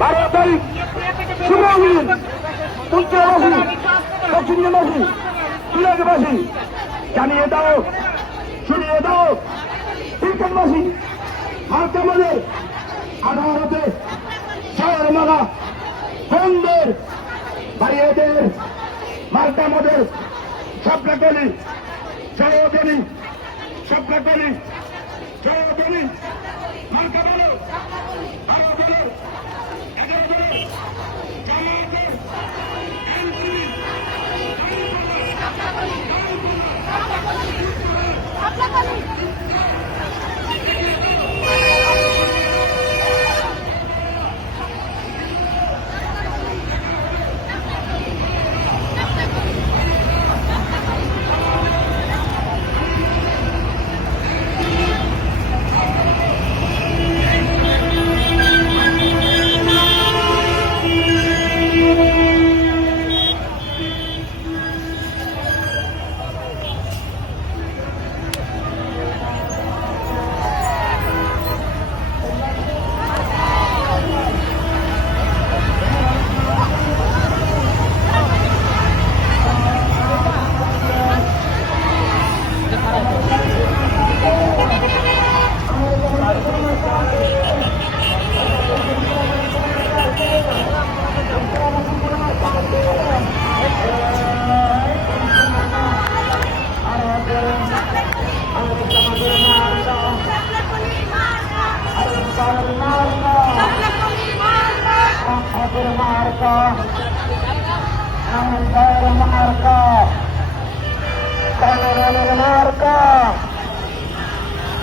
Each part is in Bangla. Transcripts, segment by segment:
বারো তারিখ শুভদিন উত্তরবাসী দক্ষিণবাসী সিরাজবাসী জানিয়ে দাও। শুনিয়ে দাও। তিরকানবাসী মার্কামাদের আঠারোতে শহর মালা বন্ধের বাড়িয়েদের। মার্কামাদের সবরাকলি জয়গলি সবরাকলি জয়গলি মার্কা বলো আরও বলো এগারো বলো জামায়াতের এন্ট্রি আমাদের মার্কা আমাদের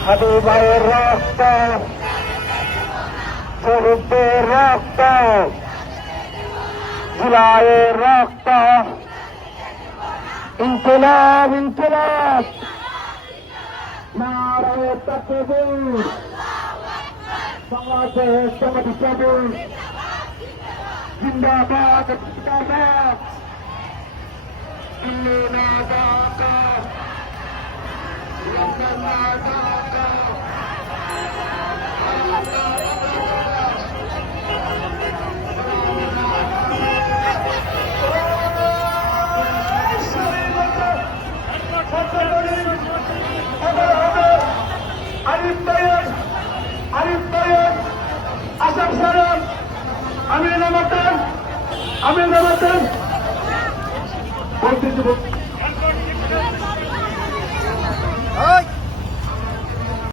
হাবিবাইয়ের রক্ত শহীদদের রক্ত জুলাইয়ের রক্ত ইনকিলাব নারায় তকবীর বাংলাদেশ সমাধি কবুল জিন্দাবাদ জিন্দাবাদ দিল্লি না ঢাকা লন্ডন না ঢাকা আমি আমির নামাতান বলতে